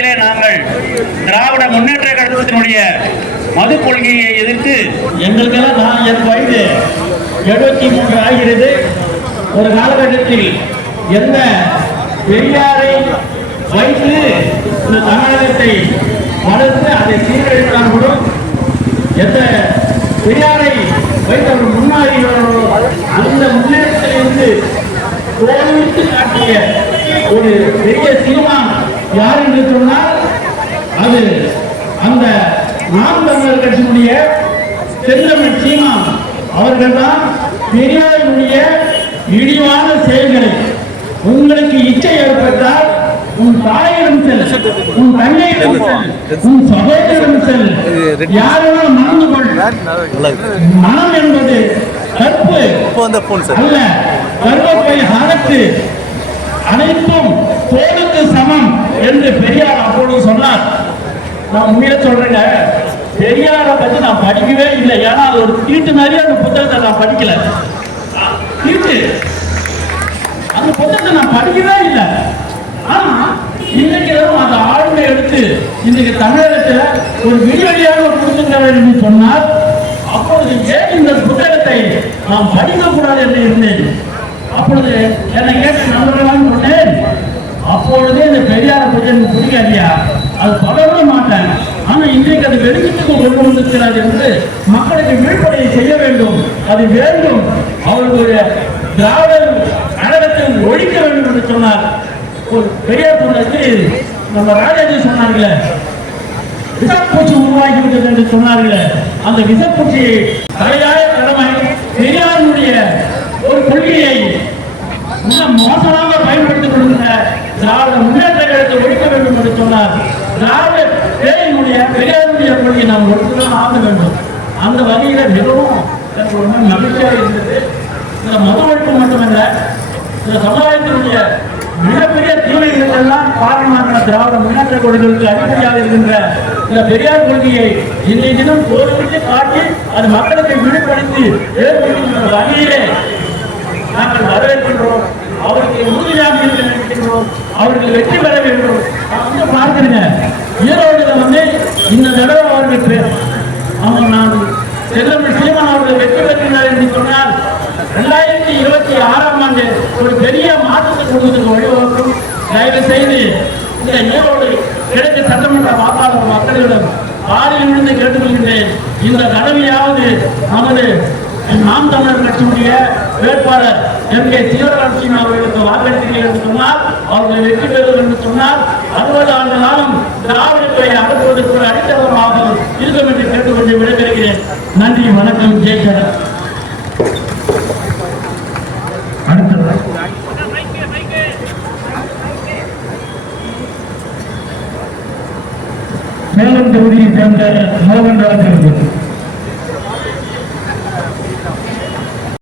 அடிப்படையிலே நாங்கள் திராவிட முன்னேற்ற கழகத்தினுடைய மது கொள்கையை எதிர்த்து எங்களுக்கெல்லாம் என் வயது 73 ஆகிறது. ஒரு காலகட்டத்தில் எந்த பெரியாரை வைத்து இந்த தமிழகத்தை வளர்த்து அதை சீர்கழித்தார்களோ, எந்த பெரியாரை வைத்து அவர் முன்னாடிகளோ அந்த முன்னேற்றத்திலிருந்து கோவித்து காட்டிய ஒரு பெரிய சீமான் யார் என்று சொன்னால் அது அந்த நாம் தமிழர் கட்சியினுடைய செந்தமிழ் சீமான் அவர்கள் தான். பெரியாரினுடைய இழிவான செயல்களை உங்களுக்கு இச்சை ஏற்பட்டால் உன் தாயிடம் செல், உன் தங்கையிடம் செல், உன் சகோதரிடம் செல், யாரெல்லாம் மறந்து கொள். மனம் என்பது கற்பு அல்ல, கர்ப்பப்பை அகற்று, அனைத்தும் தோளுக்கு சமம் என்று பெரியார் அப்பொழுது சொன்னார். நான் உண்மையில சொல்றேங்க, பெரியாரை பத்தி நான் படிக்கவே இல்லை. ஏன்னா அது ஒரு தீட்டு மாதிரியே அந்த புத்தகத்தை நான் படிக்கல. தீட்டு அந்த புத்தகத்தை நான் படிக்கவே இல்லை. ஆனா இன்னைக்கு அந்த ஆளுமை எடுத்து இன்னைக்கு தமிழகத்துல ஒரு விடிவெளியாக கொடுத்துக்கிறார் என்று சொன்னால், அப்பொழுது ஏன் இந்த புத்தகத்தை நாம் படிக்க கூடாது என்று இருந்தேன். அப்பொழுது என்னை கேட்ட நண்பர்களாக சொன்னேன், அப்பொழுதே இந்த பெரியாரை பற்றி எனக்கு பிடிக்காதியா, அது தொடர மாட்டேன். ஆனா இன்றைக்கு அது வெளிச்சத்துக்கு கொண்டு வந்திருக்கிறார் என்று மக்களுக்கு விழிப்புணர்வை செய்ய வேண்டும். அது வேண்டும். அவர்களுடைய திராவிட கழகத்தை ஒழிக்க வேண்டும் என்று சொன்னார். ஒரு பெரியார் சொன்னது நம்ம ராஜாஜி சொன்னார்களே, விஷப்பூச்சி உருவாகிவிட்டது என்று சொன்னார்களே, அந்த விஷப்பூச்சியை தலையாய கடமை பெரியாருடைய ஒரு கொள்கையை மோசமாக பயன்படுத்திக் கொள்கின்ற திராவிட முன்னேற்ற கழகத்தை ஒழிக்க வேண்டும் என்று சொன்னார். திராவிட பேரினுடைய பெரியாருடைய கொள்கையை நாம் ஒழித்துதான் ஆக வேண்டும். அந்த வகையில மிகவும் எனக்கு ரொம்ப மகிழ்ச்சியாக இருந்தது. இந்த மது ஒழிப்பு மட்டுமல்ல, இந்த சமுதாயத்தினுடைய மிகப்பெரிய தீமைகளுக்கெல்லாம் காரணமாக திராவிட முன்னேற்ற கொள்கைகளுக்கு அடிப்படையாக இருக்கின்ற இந்த பெரியார் கொள்கையை இன்றைய தினம் தோல்விட்டு காட்டி அது மக்களுக்கு விழிப்படுத்தி ஏற்படுகின்ற வகையிலே நாங்கள் வரவேற்கின்றோம். அவருக்கு உறுதியாக இருக்கின்றோம். அவர்கள் வெற்றி பெற வேண்டும். பார்க்கிறேங்க, ஈரோடுல இந்த தடவை அவர்களுக்கு நான் செந்தமிழ் சீமான் அவர்கள் வெற்றி பெற்றினார் என்று சொன்னால் 2026ஆம் ஆண்டு ஒரு பெரிய மாற்றத்தை கொடுப்பதற்கு வழிவகுக்கும். தயவு செய்து இந்த ஈரோடு கிழக்கு சட்டமன்ற வாக்காளர் மக்களிடம் பாரில் விழுந்து கேட்டுக்கொள்கின்றேன். இந்த தடவையாவது நமது நாம் தமிழர் கட்சியுடைய வேட்பாளர் எம்.கே. சிவராமன் அவர்களுக்கு வாக்களித்தீர்கள் என்று சொன்னால், அவர்கள் வெற்றி பெறுவது என்று சொன்னால் 60 ஆண்டு காலம் திராவிடத்தை அகற்றுவதற்கு ஒரு அடித்தளமாக இருக்கும் என்று கேட்டுக்கொண்டு விடைபெறுகிறேன். நன்றி, வணக்கம், ஜெய்சரன். சேலம் தொகுதியை சேர்ந்த மோகன்ராஜ் அவர்கள்.